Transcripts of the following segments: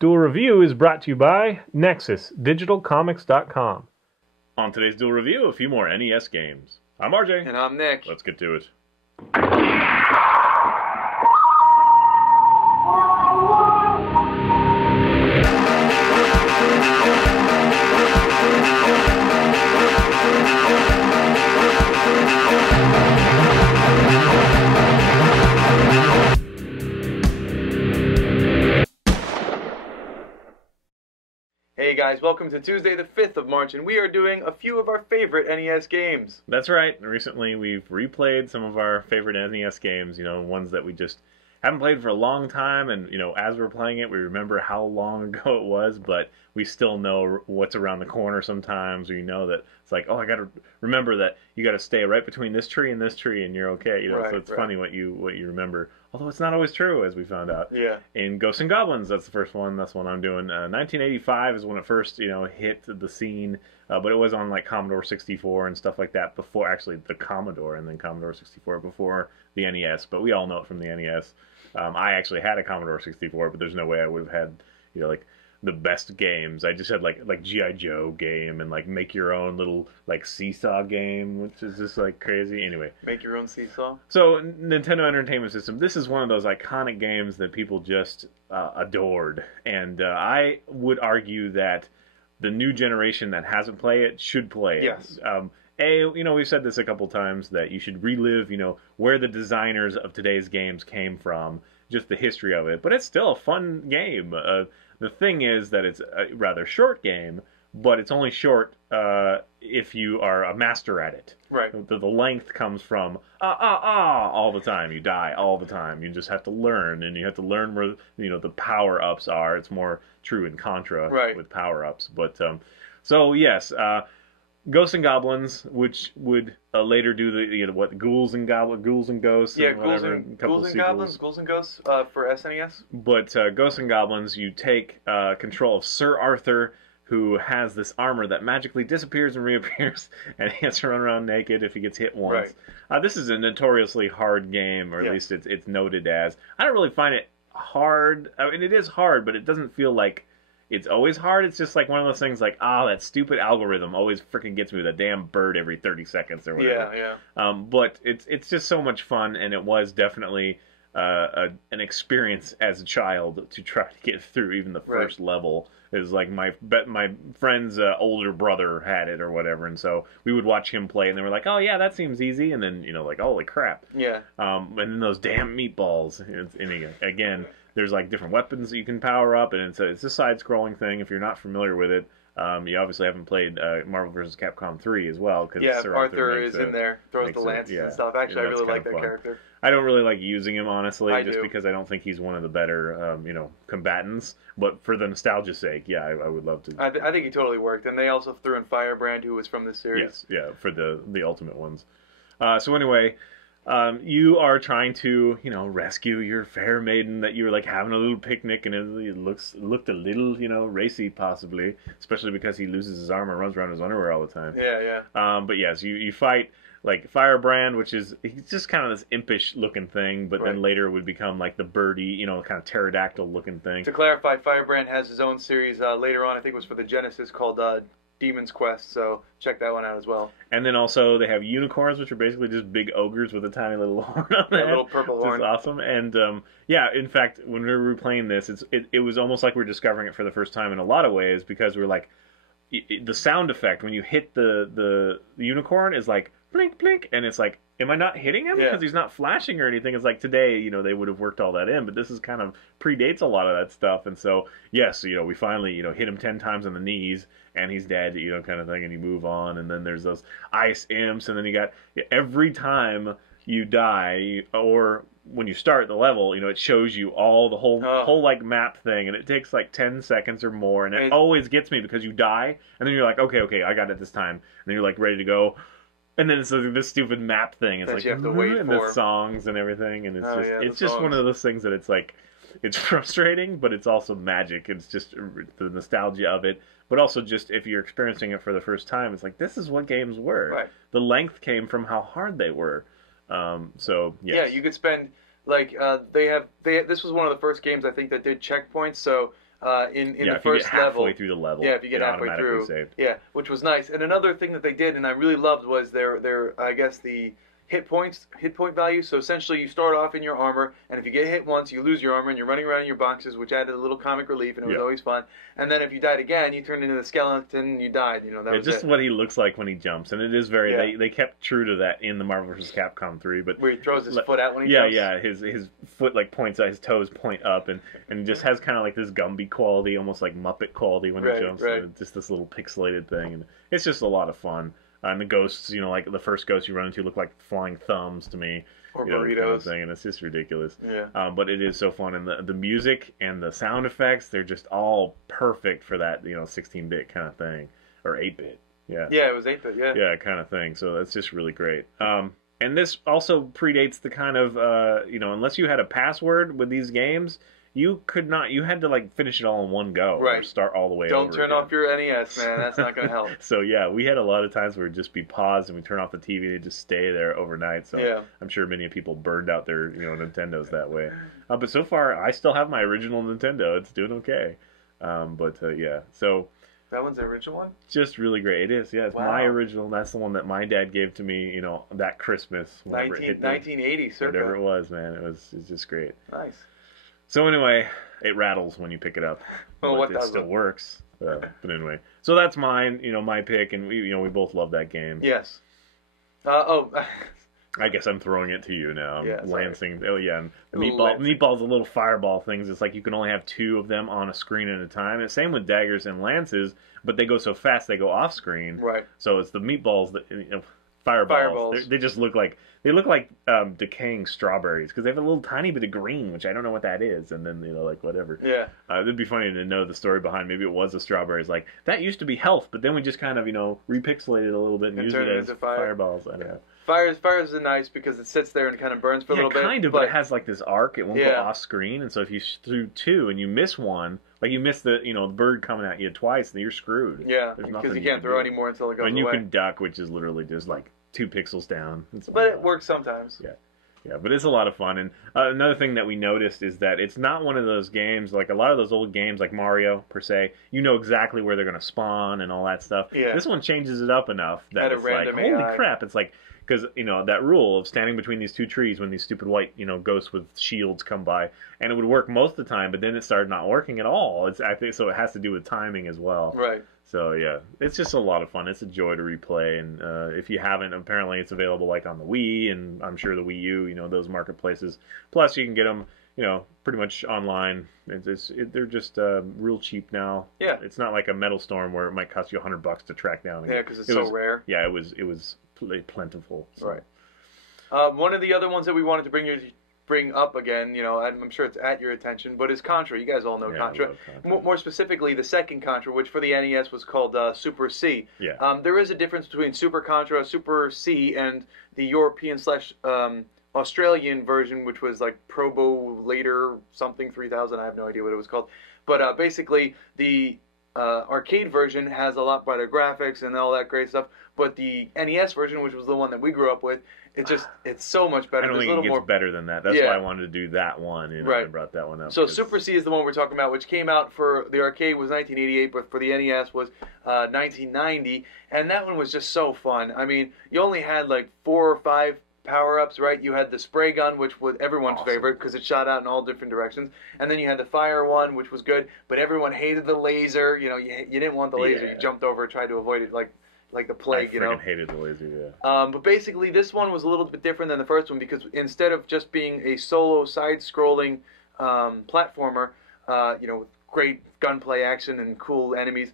Duel Review is brought to you by NexusDigitalComics.com. On today's Duel Review, a few more NES games. I'm RJ. And I'm Nick. Let's get to it. Hey guys, welcome to Tuesday the 5th of March, and we are doing a few of our favorite NES games. That's right. Recently, we've replayed some of our favorite NES games, ones that we just haven't played for a long time, and, as we're playing it, we remember how long ago it was, but we still know what's around the corner sometimes. We know that it's like, oh, I gotta remember that you gotta stay right between this tree and you're okay, Right, so it's right. funny what you remember. Although it's not always true, as we found out. Yeah. In Ghosts and Goblins, that's the first one. That's one I'm doing. 1985 is when it first, hit the scene. But it was on, like, Commodore 64 and stuff like that before, actually, the Commodore and then Commodore 64 before the NES. But we all know it from the NES. I actually had a Commodore 64, but there's no way I would have had, like, the best games. I just had, like G.I. Joe game and, like, make your own little, like, seesaw game, which is just, like, crazy. Anyway. Make your own seesaw? So, Nintendo Entertainment System, this is one of those iconic games that people just adored. And I would argue that the new generation that hasn't played it should play it. Yes. We've said this a couple times, that you should relive, where the designers of today's games came from, just the history of it. But it's still a fun game. The thing is that it's a rather short game, but it's only short if you are a master at it. Right. The length comes from all the time. You die all the time. You just have to learn, and you have to learn where the power ups are. It's more true in Contra with power ups. But so yes, Ghosts and Goblins, which would later do the Ghouls and Ghosts. Yeah, and Ghouls whatever, and couple sequels. Ghouls and Ghosts for SNES. But Ghosts and Goblins, you take control of Sir Arthur, who has this armor that magically disappears and reappears, and he has to run around naked if he gets hit once. Right. This is a notoriously hard game, or at least it's noted as. I don't really find it hard. I mean, it is hard, but it doesn't feel like it's always hard. It's just like one of those things like, that stupid algorithm always freaking gets me with a damn bird every 30 seconds or whatever. Yeah. But it's just so much fun, and it was definitely an experience as a child to try to get through even the first level. It was like my friend's older brother had it or whatever, and so we would watch him play, and they were like, oh yeah, that seems easy, and then, like, holy crap. Yeah. And then those damn meatballs. And again, there's like different weapons that you can power up, and it's a side-scrolling thing. If you're not familiar with it, you obviously haven't played Marvel vs. Capcom 3 as well. Cause Yeah, Sir Arthur is in there, throws the lances and stuff. Actually, I really like that character. I don't really like using him, honestly, I just do. because I don't think he's one of the better, combatants. But for the nostalgia's sake, yeah, I would love to. I think he totally worked. And they also threw in Firebrand, who was from this series. Yes, yeah, for the Ultimate ones. So anyway, you are trying to, rescue your fair maiden that you were, like, having a little picnic, and it looked a little, racy, possibly, especially because he loses his armor and runs around in his underwear all the time. Yeah. But yes, you fight, like, Firebrand, which is, he's just kind of this impish looking thing, but then later would become like the birdie, kind of pterodactyl looking thing. To clarify, Firebrand has his own series later on, I think it was for the Genesis, called Demon's Quest, so check that one out as well. And then also they have unicorns, which are basically just big ogres with a tiny little horn on their head. A little purple horn. Which is awesome. And in fact, when we were replaying this, it was almost like we were discovering it for the first time in a lot of ways, because we were like, the sound effect when you hit the unicorn is like blink blink, and it's like, am I not hitting him because he's not flashing or anything? It's like today, they would have worked all that in, but this is kind of predates a lot of that stuff. And so yes, we finally hit him 10 times on the knees, and he's dead, kind of thing, and you move on. And then there's those ice imps, and then you got, every time you die or when you start the level, it shows you all the whole like map thing, and it takes like 10 seconds or more, and it always gets me because you die, and then you're like, okay, I got it this time, and then you're like ready to go, and then it's like this stupid map thing. It's that like you have to wait and for the songs and everything, and it's just songs. one of those things that it's like, it's frustrating, but it's also magic. It's just the nostalgia of it. But also just if you're experiencing it for the first time, it's like, this is what games were. Right. The length came from how hard they were. So, yes. Yeah, you could spend, like, this was one of the first games, I think, that did checkpoints, so in yeah, the if you first get halfway level. through the level, Yeah, if you get it halfway automatically through. saved. Yeah, which was nice. And another thing that they did, and I really loved, was their I guess the hit point value. So essentially, you start off in your armor, and if you get hit once, you lose your armor, and you're running around in your boxes, which added a little comic relief, and it was always fun. And then if you died again, you turned into the skeleton, and you died. You know, that was just what he looks like when he jumps, and it is very. Yeah. They kept true to that in the Marvel vs. Capcom 3, but where he throws his foot out when he jumps. Yeah, his foot like points out, his toes point up, and just has kind of like this Gumby quality, almost like Muppet quality when he jumps. Right. Just this little pixelated thing, and it's just a lot of fun. And the ghosts, you know, like the first ghost you run into look like flying thumbs to me. Or burritos. Kind of thing, and it's just ridiculous. Yeah. But it is so fun, and the music and the sound effects, they're just all perfect for that, 16-bit kind of thing. Or 8-bit. Yeah. Yeah, it was 8-bit, yeah. Yeah, kind of thing. So that's just really great. And this also predates the kind of, unless you had a password with these games, you could not. You had to like finish it all in one go, right? Or start all the way. Don't over turn again. off your NES, man. That's not going to help. So yeah, we had a lot of times where it'd just be paused and we turn off the TV and it'd just stay there overnight. So yeah. I'm sure many people burned out their Nintendos that way. But so far, I still have my original Nintendo. It's doing okay. Yeah, so. That one's the original one? Just really great. It is, yeah. It's wow. my original. That's the one that my dad gave to me, that Christmas. 1980, circa. Whatever it was, man. It's just great. Nice. So anyway, it rattles when you pick it up. Well, but it still works. But anyway, so that's mine. My pick, and we both love that game. Yes. I guess I'm throwing it to you now. Yeah, Lancing. Oh yeah, and meatballs, the little fireball things. It's like you can only have 2 of them on a screen at a time. And same with daggers and lances, but they go so fast they go off screen. Right. So it's the meatballs that fireballs. They just look like decaying strawberries because they have a little tiny bit of green, which I don't know what that is. And then whatever. Yeah. It'd be funny to know the story behind. Maybe it was the strawberries. Like that used to be health, but then we just kind of repixelated a little bit and used it as fireballs. I don't know. Fires are nice because it sits there and kind of burns for a little bit. Kind of, but it has like this arc. It won't go off screen, and so if you threw 2 and you miss one, like you miss the the bird coming at you twice, then you're screwed. Yeah, because you can't throw any more until it goes away. And you can duck, which is literally just like 2 pixels down. But it works sometimes. Yeah, but it's a lot of fun. And another thing that we noticed is that it's not one of those games, like a lot of those old games like Mario, per se, you know exactly where they're going to spawn and all that stuff. Yeah. This one changes it up enough that it's like, holy crap, it's like, because, that rule of standing between these 2 trees when these stupid white, ghosts with shields come by, and it would work most of the time, but then it started not working at all. I think so it has to do with timing as well. Right. So, yeah, it's just a lot of fun. It's a joy to replay, and if you haven't, apparently it's available, like, on the Wii, and I'm sure the Wii U, those marketplaces. Plus, you can get them, pretty much online. They're just real cheap now. Yeah. It's not like a Metal Storm where it might cost you $100 to track down. Yeah, because it's so rare. Yeah, it was plentiful. So. Right. One of the other ones that we wanted to bring up again, I'm sure it's at your attention, but is Contra. You guys all know Contra. More specifically, the second Contra, which for the NES was called Super C. Yeah. There is a difference between Super Contra, Super C, and the European / Australian version, which was like Probo later something 3000. I have no idea what it was called. But basically, the arcade version has a lot better graphics and all that great stuff. But the NES version, which was the one that we grew up with, it's so much better. I don't think it gets better than that. That's why I wanted to do that one. I brought that one up. So Super C is the one we're talking about, which came out for the arcade was 1988, but for the NES was 1990. And that one was just so fun. I mean, you only had like 4 or 5 power-ups, right? You had the spray gun, which was everyone's favorite because it shot out in all different directions. And then you had the fire one, which was good, but everyone hated the laser. You didn't want the laser. You jumped over and tried to avoid it like the plague, I hated the laser, But basically, this one was a little bit different than the first one because instead of just being a solo side-scrolling platformer, with great gunplay action and cool enemies,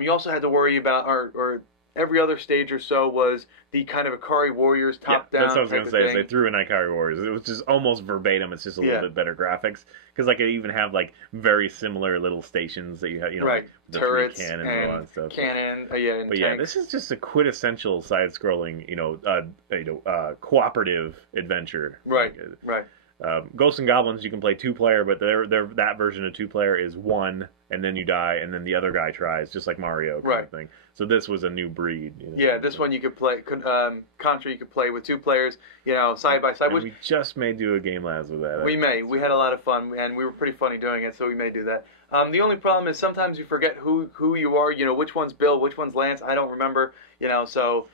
you also had to worry about, or every other stage or so was the kind of Ikari Warriors top-down. That's what I was going to say. Is they threw in Ikari Warriors. It was just almost verbatim. It's just a little bit better graphics because they even have very similar little stations that you have. Right. The turrets cannons and all that stuff. Cannon. And but yeah, this is just a quintessential side-scrolling, cooperative adventure. Right. Right. Ghosts and Goblins, you can play 2-player, but that version of 2-player is 1, and then you die, and then the other guy tries, just like Mario kind of thing. So this was a new breed. Yeah, this one you could play, Contra you could play with 2 players, side by side. And we just may do a Game Labs with that. We may. We had a lot of fun, and we were pretty funny doing it, so we may do that. The only problem is sometimes you forget who you are. You know, which one's Bill, which one's Lance. I don't remember. You know, so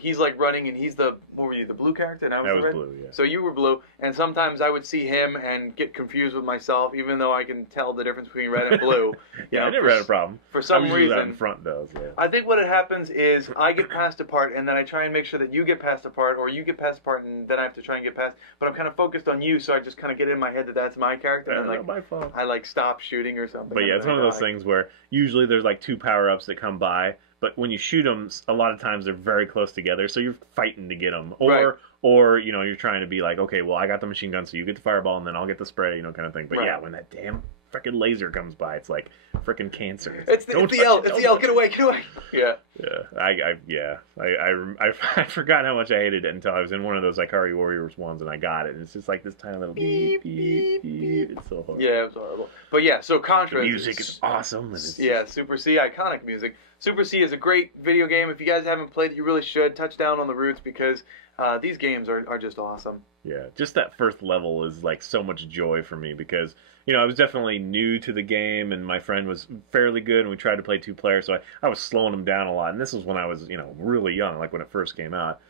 he's like running, and he's the what were you, the blue character? And I was That the was red? blue, yeah. So you were blue, and sometimes I would see him and get confused with myself, even though I can tell the difference between red and blue. Yeah, I know, never had a problem. For some I was usually out in reason, front though. Yeah. I think what happens is I get past a part, and then I try and make sure that you get past a part, or you get past a part, and then I have to try and get past. But I'm kind of focused on you, so I just kind of get in my head that that's my character, and Not my fault. I like stop shooting or something. But yeah, it's one of those things where usually there's like 2 power-ups that come by, but when you shoot them, a lot of times they're very close together, so you're fighting to get them. Or you know, you're trying to be like, okay, well, I got the machine gun, so you get the fireball, and then I'll get the spray, you know, kind of thing. But yeah, when that damn frickin' laser comes by, it's like frickin' cancer. It's the L. It's the L. Get away! Get away! Yeah. Yeah. I forgot how much I hated it until I was in one of those Ikari Warriors ones, and I got it, and it's just like this tiny little beep, beep, beep. It's so horrible. Yeah, it was horrible. But yeah, so Contra. The music is awesome. And it's Super C, iconic music. Super C is a great video game. If you guys haven't played it, you really should. Touch down on the roots because these games are just awesome. Yeah, just that first level is like so much joy for me because, you know, I was definitely new to the game and my friend was fairly good and we tried to play 2 players, so I was slowing him down a lot. And this was when I was, you know, really young, like when it first came out.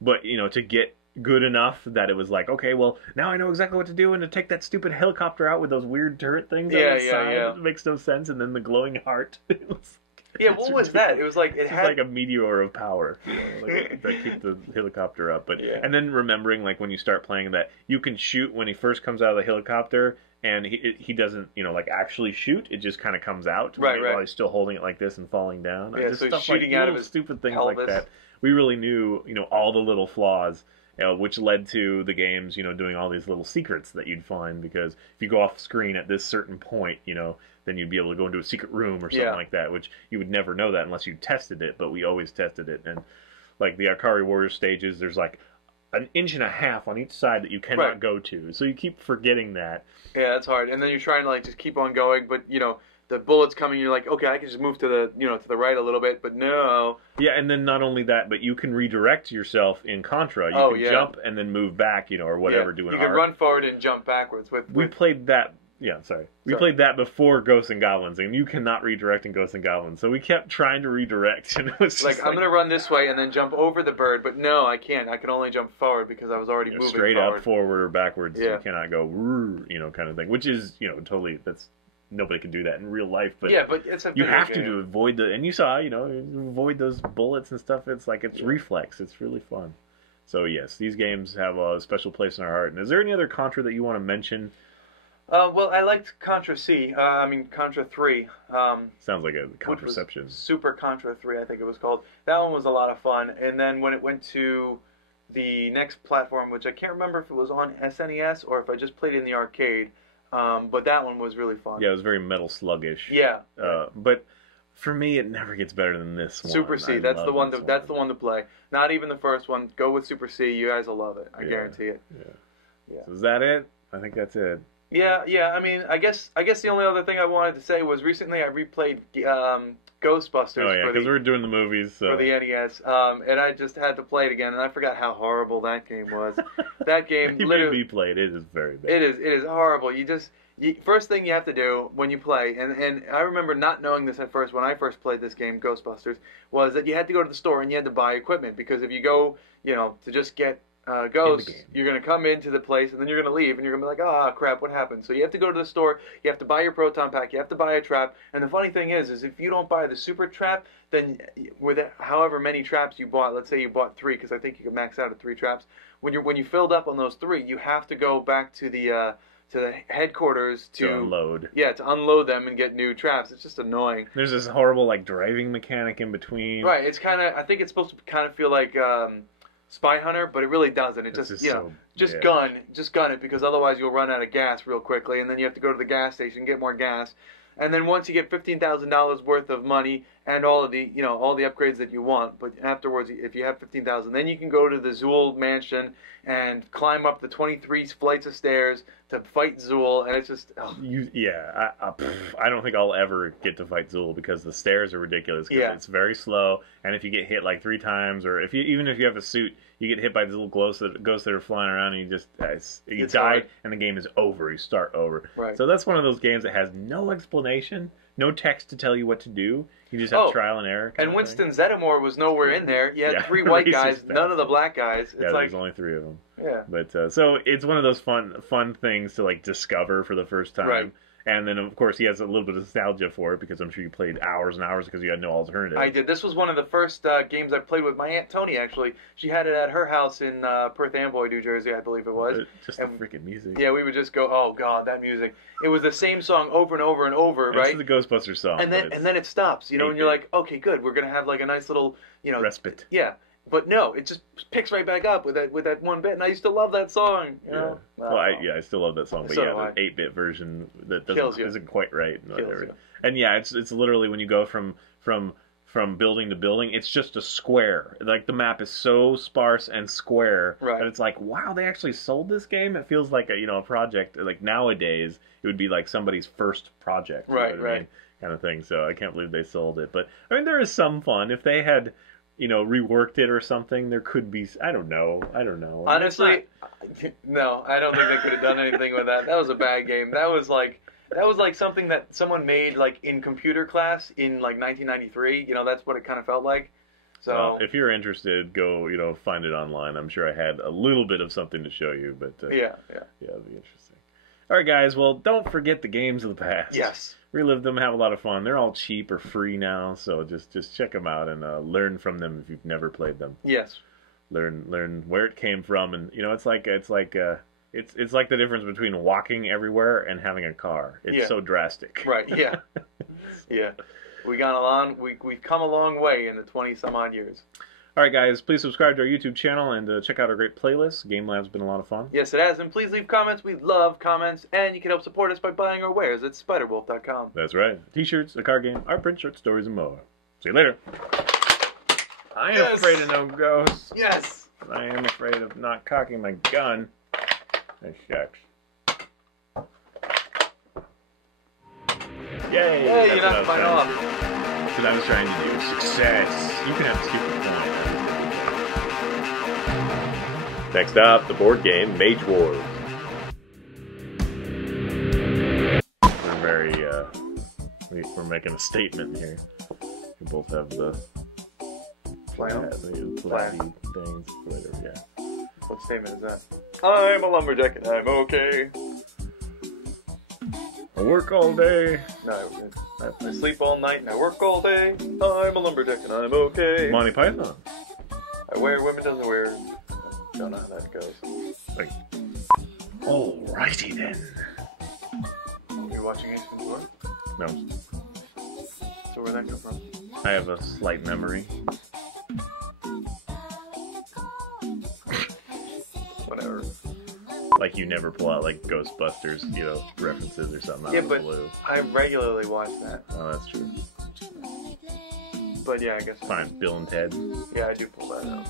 But, you know, to get good enough that it was like, okay, well, now I know exactly what to do and to take that stupid helicopter out with those weird turret things on its side. It makes no sense. And then the glowing heart. Yeah, what was that? It was like it had like a meteor of power, you know, like, that keep the helicopter up. But and then remembering, like when you start playing that, you can shoot when he first comes out of the helicopter, and he doesn't, you know, like actually shoot. It just kind of comes out while he's still holding it like this and falling down. Yeah, just so stuff shooting like out of his stupid things pelvis. like that. We really knew, you know, all the little flaws. Which led to the games, you know, doing all these little secrets that you'd find, because if you go off screen at this certain point, you know, then you'd be able to go into a secret room or something like that, which you would never know that unless you tested it, but we always tested it. And like the Ikari Warriors stages, there's like an inch and a half on each side that you cannot go to, so you keep forgetting that. Yeah, that's hard. And then you're trying to like just keep on going, but you know, the bullet's coming, you're like, okay, I can just move to the, you know, to the right a little bit, but no. Yeah, and then not only that, but you can redirect yourself in Contra. You can jump and then move back, you know, or whatever. Do an You can run forward and jump backwards. We played that. Yeah, sorry. We played that before Ghosts and Goblins, and you cannot redirect in Ghosts and Goblins. So we kept trying to redirect, and it was just like I'm gonna run this way and then jump over the bird, but no, I can't. I can only jump forward because I was already moving straight forward. Up, forward, or backwards. Yeah. You cannot go, you know, kind of thing. Which is, you know, totally nobody can do that in real life, but but it's a you have to avoid and you saw, you know, avoid those bullets and stuff. It's like it's reflex. It's really fun. So yes, these games have a special place in our heart. And is there any other Contra that you want to mention? Well, I liked Contra C. Contra 3. Sounds like a contraception. Super Contra 3, I think it was called. That one was a lot of fun. And then when it went to the next platform, which I can't remember if it was on SNES or if I just played it in the arcade. But that one was really fun. Yeah, it was very Metal Sluggish. Yeah. But for me, it never gets better than this one. Super C, that's the one. That's the one to play. Not even the first one. Go with Super C. You guys will love it. I guarantee it. Yeah. So is that it? I think that's it. Yeah. I mean, I guess the only other thing I wanted to say was recently I replayed Ghostbusters. Oh yeah, because we were doing the movies for the NES, and I just had to play it again, and I forgot how horrible that game was. That game literally played. It is very bad. It is horrible. First thing you have to do when you play, and I remember not knowing this at first when I first played this game, Ghostbusters, was that you had to go to the store and you had to buy equipment, because if you go, you know, to just get ghosts, you're going to come into the place and then you're going to leave and you're going to be like, oh crap, what happened? So you have to go to the store, you have to buy your proton pack, you have to buy a trap, and the funny thing is if you don't buy the super trap, then with however many traps you bought, let's say you bought 3, because I think you can max out at 3 traps, when you filled up on those 3, you have to go back to the headquarters to unload. Yeah, to unload them and get new traps. It's just annoying. There's this horrible like driving mechanic in between. Right. It's kind of. I think it's supposed to kind of feel like Spy Hunter, but it really doesn't. It just gun it, because otherwise you'll run out of gas real quickly, and then you have to go to the gas station and get more gas. And then once you get $15,000 worth of money and all of the, all the upgrades that you want, but afterwards, if you have 15,000, then you can go to the Zool mansion and climb up the 23 flights of stairs to fight Zool, and it's just I don't think I'll ever get to fight Zool because the stairs are ridiculous. Because it's very slow, and if you get hit like 3 times, or even if you have a suit, you get hit by the little ghosts that are flying around, and you die, hard. And the game is over. You start over. Right. So that's one of those games that has no explanation, no text to tell you what to do. You just have trial and error. And Winston Zeddemore was nowhere in there. You had 3 white guys, none of the black guys. It's there's only 3 of them. Yeah. But so it's one of those fun things to like discover for the first time. Right. And then, of course, he has a little bit of nostalgia for it because I'm sure you played hours and hours because you had no alternative. I did. This was one of the first games I played with my Aunt Tony, actually. She had it at her house in Perth Amboy, New Jersey, I believe it was. Just the freaking music. Yeah, we would just go, oh, God, that music. It was the same song over and over and over, right? It's the Ghostbusters song. And then it stops, and you're like, okay, good. We're going to have like a nice little, respite. Yeah. But no, it just picks right back up with that one bit, and I used to love that song. Yeah. Well, I still love that song, but the 8-bit version that isn't quite right. And yeah, it's literally when you go from building to building, it's just a square. Like the map is so sparse and square that it's like, wow, they actually sold this game. It feels like a project. Like nowadays, it would be like somebody's first project, right? I mean? Kind of thing. So I can't believe they sold it. But I mean, there is some fun if they had. Reworked it or something, there could be, I don't know. Honestly, no, I don't think they could have done anything with that. That was a bad game. That was like something that someone made like in computer class in like 1993. That's what it kind of felt like. So well, if you're interested, go, find it online. I'm sure I had a little bit of something to show you, but yeah, it'd be interesting. All right, guys. Well, don't forget the games of the past. Yes. Relive them, have a lot of fun. They're all cheap or free now, so just check them out and learn from them if you've never played them. Yes. Learn where it came from, and it's like the difference between walking everywhere and having a car. It's so drastic. Right. Yeah. Yeah. We've come a long way in the 20-some-odd years. All right, guys, please subscribe to our YouTube channel and check out our great playlist. Game Lab's been a lot of fun. Yes, it has. And please leave comments. We love comments. And you can help support us by buying our wares at spiderwolf.com. That's right. T-shirts, a card game, art print, short stories, and more. See you later. I am afraid of no ghosts. Yes. I am afraid of not cocking my gun. That shucks. Yay! Hey, you knocked mine off. That's what I was trying to do. Success. You can have a stupid point. Next up, the board game Mage Wars. We're making a statement here. We both have the flappy things, whatever. Yeah. What statement is that? I'm a lumberjack and I'm okay. I work all day. No, I sleep all night and I work all day. I'm a lumberjack and I'm okay. Monty Python. I wear women's underwear. Don't know how that goes. Like, alrighty then. Are you watching Ace Ventura? No. So where'd that come from? I have a slight memory. Whatever. Like you never pull out like Ghostbusters, references or something out of the blue. I regularly watch that. Oh, that's true. But yeah, I guess. Fine, Bill and Ted. Yeah, I do pull that out.